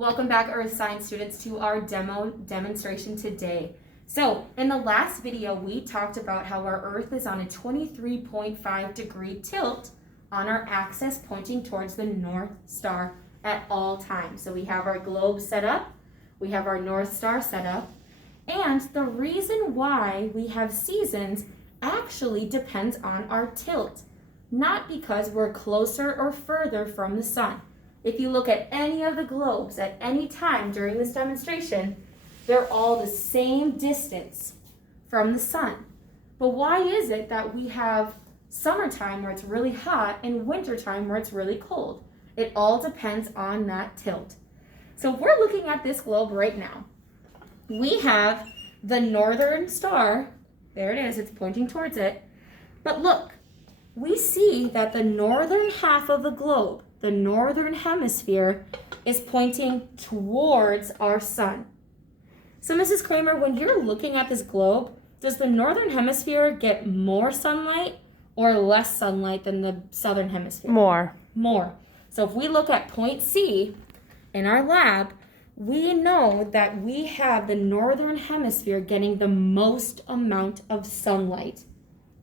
Welcome back, Earth Science students, to our demonstration today. So in the last video, we talked about how our Earth is on a 23.5 degree tilt on our axis pointing towards the North Star at all times. So we have our globe set up, we have our North Star set up, and the reason why we have seasons actually depends on our tilt, not because we're closer or further from the sun. If you look at any of the globes at any time during this demonstration, they're all the same distance from the sun. But why is it that we have summertime where it's really hot and wintertime where it's really cold? It all depends on that tilt. So if we're looking at this globe right now, we have the northern star. There it is, it's pointing towards it. But look, we see that the northern half of the globe, the northern hemisphere, is pointing towards our sun. So Mrs. Kramer, when you're looking at this globe, does the northern hemisphere get more sunlight or less sunlight than the southern hemisphere? More. So if we look at point C in our lab, we know that we have the northern hemisphere getting the most amount of sunlight.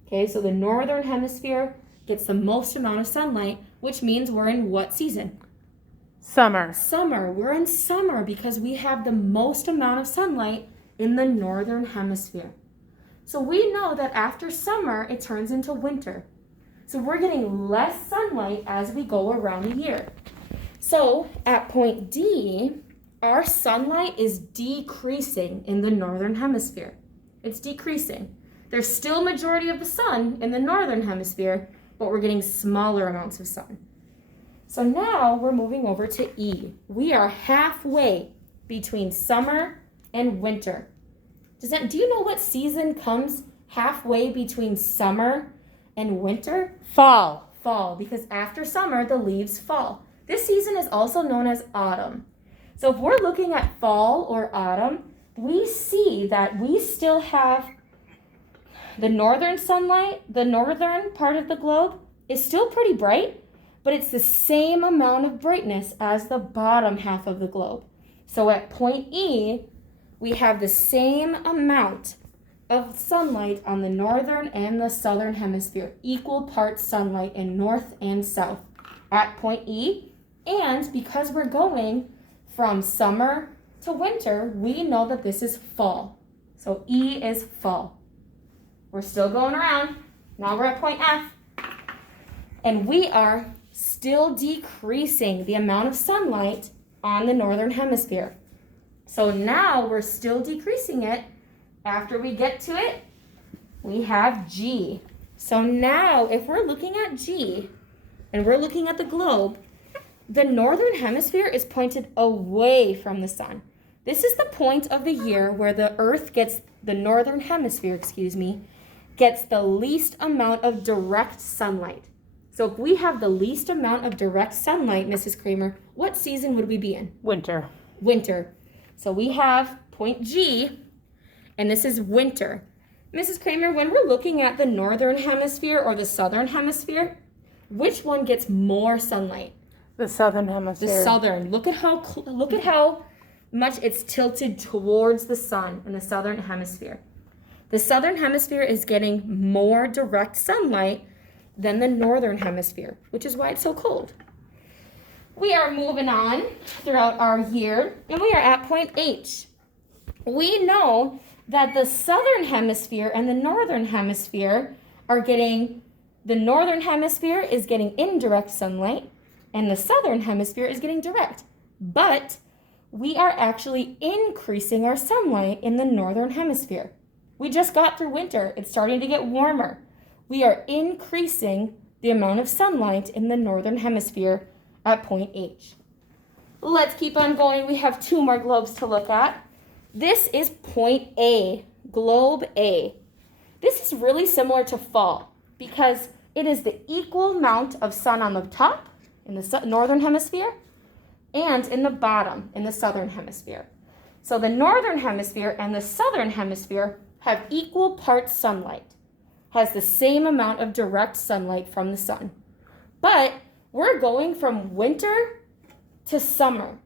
Okay, so the northern hemisphere gets the most amount of sunlight, which means we're in what season? Summer. Summer. We're in summer because we have the most amount of sunlight in the northern hemisphere. So we know that after summer, it turns into winter. So we're getting less sunlight as we go around the year. So at point D, our sunlight is decreasing in the northern hemisphere. It's decreasing. There's still majority of the sun in the northern hemisphere, but we're getting smaller amounts of sun. So now we're moving over to E. We are halfway between summer and winter. Do you know what season comes halfway between summer and winter? Fall. Fall, because after summer, the leaves fall. This season is also known as autumn. So if we're looking at fall or autumn, we see that we still have the northern sunlight, the northern part of the globe is still pretty bright, but it's the same amount of brightness as the bottom half of the globe. So at point E, we have the same amount of sunlight on the northern and the southern hemisphere, equal parts sunlight in north and south at point E. And because we're going from summer to winter, we know that this is fall. So E is fall. We're still going around. Now we're at point F. And we are still decreasing the amount of sunlight on the northern hemisphere. So now we're still decreasing it. After we get to it, we have G. So now if we're looking at G and we're looking at the globe, the northern hemisphere is pointed away from the sun. This is the point of the year where the Earth gets, the northern hemisphere, gets the least amount of direct sunlight. So if we have the least amount of direct sunlight, Mrs. Kramer, what season would we be in? Winter. Winter. So we have point G, and this is winter. Mrs. Kramer, when we're looking at the northern hemisphere or the southern hemisphere, which one gets more sunlight? The southern hemisphere. The southern. Look at how much it's tilted towards the sun in the southern hemisphere. The southern hemisphere is getting more direct sunlight than the northern hemisphere, which is why it's so cold. We are moving on throughout our year, and we are at point H. We know that the southern hemisphere and the northern hemisphere are getting, the northern hemisphere is getting indirect sunlight, and the southern hemisphere is getting direct. But we are actually increasing our sunlight in the northern hemisphere. We just got through winter. It's starting to get warmer. We are increasing the amount of sunlight in the northern hemisphere at point H. Let's keep on going. We have two more globes to look at. This is point A, globe A. This is really similar to fall because it is the equal amount of sun on the top in the northern hemisphere and in the bottom in the southern hemisphere. So the northern hemisphere and the southern hemisphere have equal parts sunlight, has the same amount of direct sunlight from the sun. But we're going from winter to summer.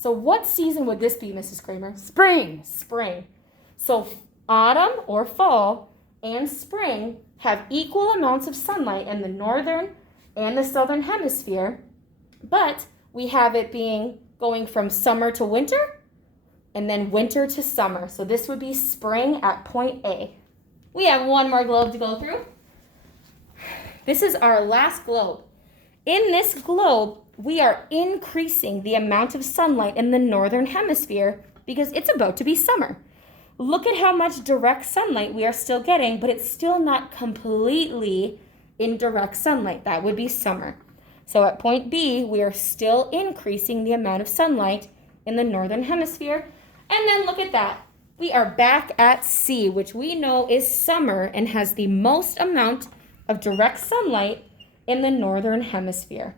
So what season would this be, Mrs. Kramer? Spring. Spring. So autumn or fall and spring have equal amounts of sunlight in the northern and the southern hemisphere, but we have it going from summer to winter and then winter to summer. So this would be spring at point A. We have one more globe to go through. This is our last globe. In this globe, we are increasing the amount of sunlight in the northern hemisphere because it's about to be summer. Look at how much direct sunlight we are still getting, but it's still not completely in direct sunlight. That would be summer. So at point B, we are still increasing the amount of sunlight in the northern hemisphere. And then look at that. We are back at C, which we know is summer and has the most amount of direct sunlight in the northern hemisphere.